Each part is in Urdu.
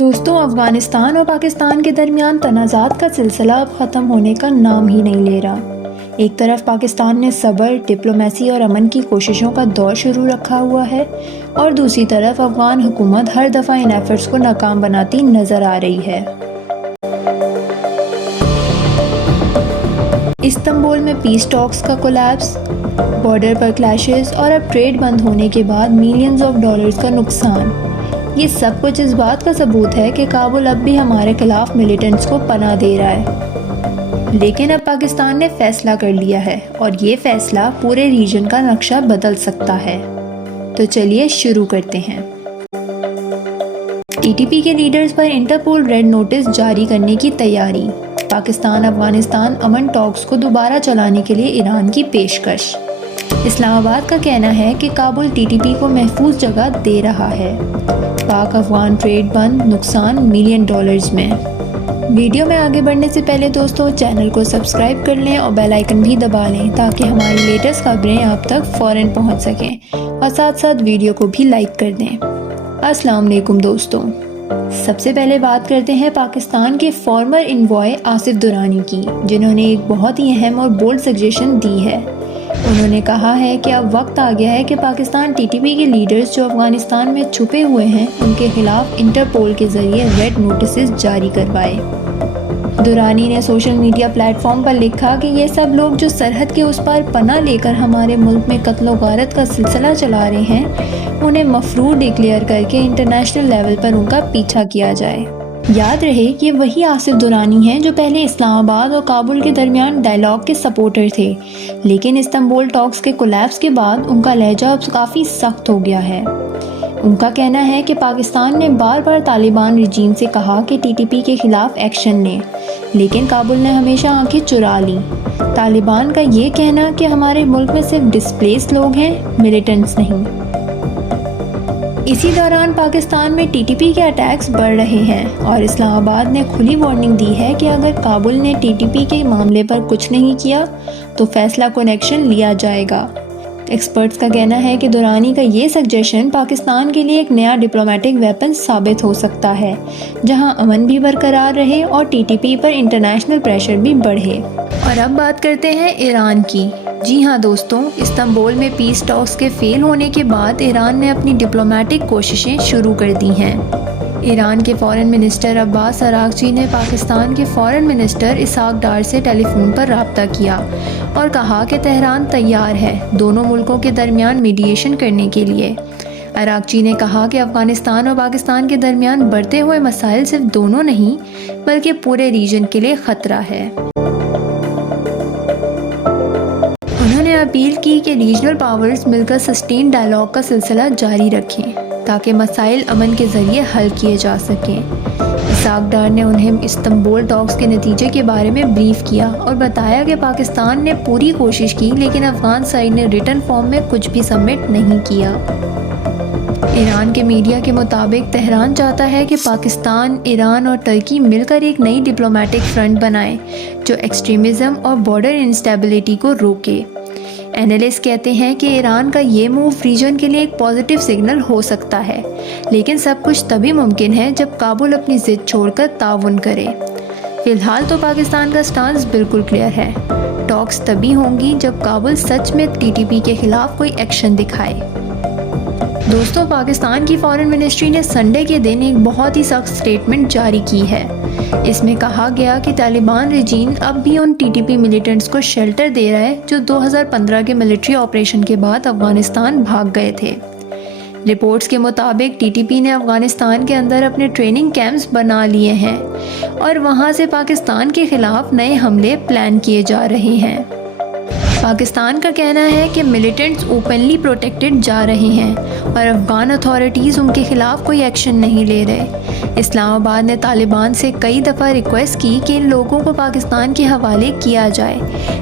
دوستوں، افغانستان اور پاکستان کے درمیان تنازعات کا سلسلہ اب ختم ہونے کا نام ہی نہیں لے رہا۔ ایک طرف پاکستان نے صبر، ڈپلومیسی اور امن کی کوششوں کا دور شروع رکھا ہوا ہے، اور دوسری طرف افغان حکومت ہر دفعہ ان ایفرٹس کو ناکام بناتی نظر آ رہی ہے۔ استنبول میں پیس ٹاکس کا کولیپس، بارڈر پر کلیشز اور اب ٹریڈ بند ہونے کے بعد ملینز آف ڈالرز کا نقصان، یہ سب کچھ اس بات کا ثبوت ہے کہ کابل اب بھی ہمارے خلاف ملیٹنٹس کو پناہ دے رہا ہے۔ لیکن اب پاکستان نے فیصلہ کر لیا ہے، اور یہ فیصلہ پورے ریجن کا نقشہ بدل سکتا ہے۔ تو چلیے شروع کرتے ہیں۔ ٹی ٹی پی کے لیڈرز پر انٹرپول ریڈ نوٹس جاری کرنے کی تیاری، پاکستان افغانستان امن ٹاکس کو دوبارہ چلانے کے لیے ایران کی پیشکش۔ اسلام آباد کا کہنا ہے کہ کابل ٹی ٹی پی کو محفوظ جگہ دے رہا ہے۔ پاک افغان ٹریڈ بند، نقصان ملین ڈالرز میں۔ ویڈیو میں آگے بڑھنے سے پہلے دوستوں، چینل کو سبسکرائب کر لیں اور بیل آئیکن بھی دبا لیں تاکہ ہماری لیٹسٹ خبریں آپ تک فوراً پہنچ سکیں، اور ساتھ ساتھ ویڈیو کو بھی لائک کر دیں۔ السلام علیکم دوستوں، سب سے پہلے بات کرتے ہیں پاکستان کے فارمر انوائے آصف درانی کی، جنہوں نے ایک بہت ہی اہم اور بولڈ سجیشن دی ہے۔ انہوں نے کہا ہے کہ اب وقت آ گیا ہے کہ پاکستان ٹی ٹی پی کے لیڈرز جو افغانستان میں چھپے ہوئے ہیں، ان کے خلاف انٹرپول کے ذریعے ریڈ نوٹسز جاری کروائے۔ درانی نے سوشل میڈیا پلیٹ فارم پر لکھا کہ یہ سب لوگ جو سرحد کے اس پار پناہ لے کر ہمارے ملک میں قتل و غارت کا سلسلہ چلا رہے ہیں، انہیں مفرور ڈکلیئر کر کے انٹرنیشنل لیول پر ان کا پیچھا کیا جائے۔ یاد رہے کہ وہی آصف درانی ہیں جو پہلے اسلام آباد اور کابل کے درمیان ڈائیلاگ کے سپورٹر تھے، لیکن استنبول ٹاکس کے کولیپس کے بعد ان کا لہجہ اب کافی سخت ہو گیا ہے۔ ان کا کہنا ہے کہ پاکستان نے بار بار طالبان رجیم سے کہا کہ ٹی ٹی پی کے خلاف ایکشن لیں، لیکن کابل نے ہمیشہ آنکھیں چرا لیں۔ طالبان کا یہ کہنا کہ ہمارے ملک میں صرف ڈسپلیس لوگ ہیں، ملیٹنٹس نہیں۔ اسی دوران پاکستان میں ٹی ٹی پی کے اٹیکس بڑھ رہے ہیں، اور اسلام آباد نے کھلی وارننگ دی ہے کہ اگر کابل نے ٹی ٹی پی کے معاملے پر کچھ نہیں کیا تو فیصلہ کن ایکشن لیا جائے گا۔ ایکسپرٹس کا کہنا ہے کہ درانی کا یہ سجیشن پاکستان کے لیے ایک نیا ڈپلومیٹک ویپن ثابت ہو سکتا ہے، جہاں امن بھی برقرار رہے اور ٹی ٹی پی پر انٹرنیشنل پریشر بھی بڑھے۔ اور اب بات کرتے ہیں ایران کی۔ جی ہاں دوستوں، استنبول میں پیس ٹاکس کے فیل ہونے کے بعد ایران نے اپنی ڈپلومیٹک کوششیں شروع کر دی ہیں۔ ایران کے فارن منسٹر عباس اراغچی نے پاکستان کے فارن منسٹر اسحاق ڈار سے ٹیلی فون پر رابطہ کیا اور کہا کہ تہران تیار ہے دونوں ملکوں کے درمیان میڈیشن کرنے کے لیے۔ اراغچی نے کہا کہ افغانستان اور پاکستان کے درمیان بڑھتے ہوئے مسائل صرف دونوں نہیں بلکہ پورے ریجن کے لیے خطرہ ہے۔ انہوں نے اپیل کی کہ ریجنل پاورز مل کر سسٹین ڈائیلاگ کا سلسلہ جاری رکھیں تاکہ مسائل امن کے ذریعے حل کیے جا سکیں۔ اسحاق ڈار نے انہیں استنبول ٹاکس کے نتیجے کے بارے میں بریف کیا اور بتایا کہ پاکستان نے پوری کوشش کی، لیکن افغان سائیڈ نے ریٹن فارم میں کچھ بھی سبمٹ نہیں کیا۔ ایران کے میڈیا کے مطابق تہران چاہتا ہے کہ پاکستان، ایران اور ترکی مل کر ایک نئی ڈپلومیٹک فرنٹ بنائیں جو ایکسٹریمزم اور بارڈر انسٹیبلٹی کو روکے۔ اینالسٹ کہتے ہیں کہ ایران کا یہ موو ریجن کے لیے ایک پازیٹیو سگنل ہو سکتا ہے، لیکن سب کچھ تبھی ممکن ہے جب کابل اپنی ضد چھوڑ کر تعاون کرے۔ فی الحال تو پاکستان کا سٹانس بالکل کلیئر ہے، ٹاکس تبھی ہوں گی جب کابل سچ میں ٹی ٹی پی کے خلاف کوئی ایکشن دکھائے۔ دوستوں، پاکستان کی فارن منسٹری نے سنڈے کے دن ایک بہت ہی سخت سٹیٹمنٹ جاری کی ہے۔ اس میں کہا گیا کہ طالبان رجیم اب بھی ان ٹی ٹی پی ملیٹنٹس کو شیلٹر دے رہا ہے جو 2015 کے ملٹری آپریشن کے بعد افغانستان بھاگ گئے تھے۔ رپورٹس کے مطابق ٹی ٹی پی نے افغانستان کے اندر اپنے ٹریننگ کیمپس بنا لیے ہیں اور وہاں سے پاکستان کے خلاف نئے حملے پلان کیے جا رہے ہیں۔ پاکستان کا کہنا ہے کہ ملیٹنٹس اوپنلی پروٹیکٹڈ جا رہے ہیں اور افغان اتھارٹیز ان کے خلاف کوئی ایکشن نہیں لے رہے۔ اسلام آباد نے طالبان سے کئی دفعہ ریکویسٹ کی کہ ان لوگوں کو پاکستان کے حوالے کیا جائے،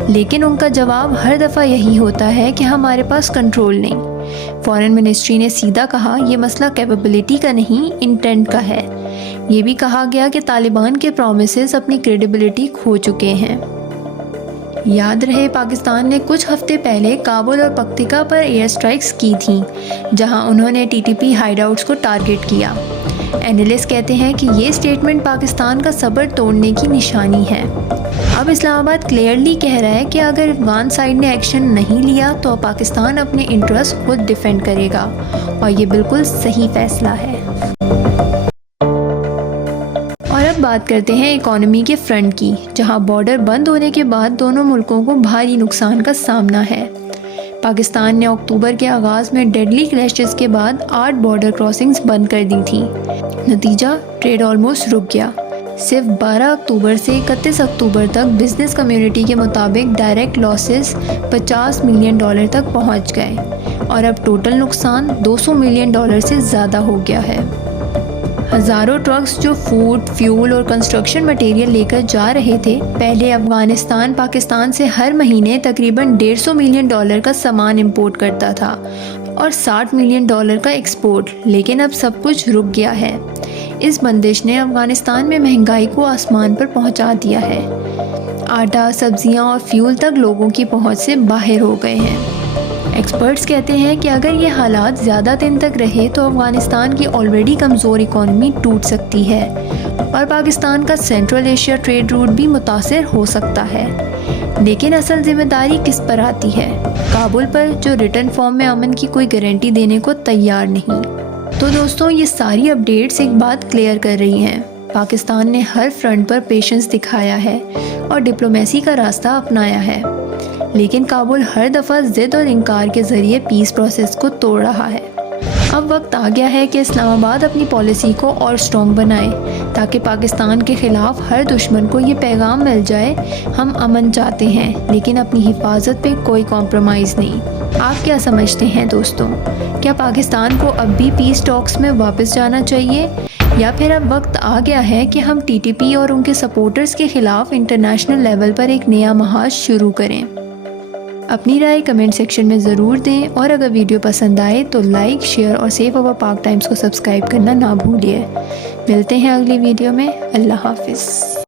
لیکن ان کا جواب ہر دفعہ یہی ہوتا ہے کہ ہمارے پاس کنٹرول نہیں۔ فارن منسٹری نے سیدھا کہا یہ مسئلہ کیپیبلٹی کا نہیں، انٹینٹ کا ہے۔ یہ بھی کہا گیا کہ طالبان کے پرومسز اپنی کریڈیبلٹی کھو چکے ہیں۔ یاد رہے پاکستان نے کچھ ہفتے پہلے کابل اور پکتیکا پر ایئر سٹرائکس کی تھیں، جہاں انہوں نے T T P Hyde outs کو ٹارگٹ کیا۔ اینالسٹ کہتے ہیں کہ یہ اسٹیٹمنٹ پاکستان کا صبر توڑنے کی نشانی ہے۔ اب اسلام آباد کلیئرلی کہہ رہا ہے کہ اگر افغان سائیڈ نے ایکشن نہیں لیا تو پاکستان اپنے انٹرسٹ خود ڈیفینڈ کرے گا، اور یہ بالکل صحیح فیصلہ ہے۔ اور اب بات کرتے ہیں اکانومی کے فرنٹ کی، جہاں بارڈر بند ہونے کے بعد دونوں ملکوں کو بھاری نقصان کا سامنا ہے۔ پاکستان نے اکتوبر کے آغاز میں ڈیڈلی کلیشز کے بعد 8 بارڈر کراسنگز بند کر دی تھیں۔ نتیجہ ٹریڈ آلموسٹ رک گیا۔ صرف 12 اکتوبر سے 31 اکتوبر تک بزنس کمیونٹی کے مطابق ڈائریکٹ لاسز $50 ملین تک پہنچ گئے، اور اب ٹوٹل نقصان $200 ملین سے زیادہ ہو گیا ہے۔ ہزاروں ٹرکس جو فوڈ، فیول اور کنسٹرکشن مٹیریل لے کر جا رہے تھے، پہلے افغانستان پاکستان سے ہر مہینے تقریباً $150 ملین کا سامان امپورٹ کرتا تھا اور $60 ملین کا ایکسپورٹ، لیکن اب سب کچھ رک گیا ہے۔ اس بندش نے افغانستان میں مہنگائی کو آسمان پر پہنچا دیا ہے۔ آٹا، سبزیاں اور فیول تک لوگوں کی پہنچ سے باہر ہو گئے ہیں۔ ایکسپرٹس کہتے ہیں کہ اگر یہ حالات زیادہ دن تک رہے تو افغانستان کی آلریڈی کمزور اکانومی ٹوٹ سکتی ہے، اور پاکستان کا سینٹرل ایشیا ٹریڈ روٹ بھی متاثر ہو سکتا ہے۔ لیکن اصل ذمہ داری کس پر آتی ہے؟ کابل پر، جو ریٹن فارم میں امن کی کوئی گارنٹی دینے کو تیار نہیں۔ تو دوستوں، یہ ساری اپڈیٹس ایک بات کلیئر کر رہی ہیں، پاکستان نے ہر فرنٹ پر پیشنس دکھایا ہے اور ڈپلومیسی کا راستہ اپنایا ہے، لیکن کابل ہر دفعہ ضد اور انکار کے ذریعے پیس پروسیس کو توڑ رہا ہے۔ اب وقت آ گیا ہے کہ اسلام آباد اپنی پالیسی کو اور اسٹرانگ بنائے، تاکہ پاکستان کے خلاف ہر دشمن کو یہ پیغام مل جائے، ہم امن چاہتے ہیں لیکن اپنی حفاظت پہ کوئی کمپرومائز نہیں۔ آپ کیا سمجھتے ہیں دوستوں؟ کیا پاکستان کو اب بھی پیس ٹاکس میں واپس جانا چاہیے، یا پھر اب وقت آ گیا ہے کہ ہم ٹی ٹی پی اور ان کے سپورٹرز کے خلاف انٹرنیشنل لیول پر ایک نیا محاذ شروع کریں؟ اپنی رائے کمنٹ سیکشن میں ضرور دیں، اور اگر ویڈیو پسند آئے تو لائک، شیئر اور سیف اوور پاک ٹائمز کو سبسکرائب کرنا نہ بھولیے۔ ملتے ہیں اگلی ویڈیو میں۔ اللہ حافظ۔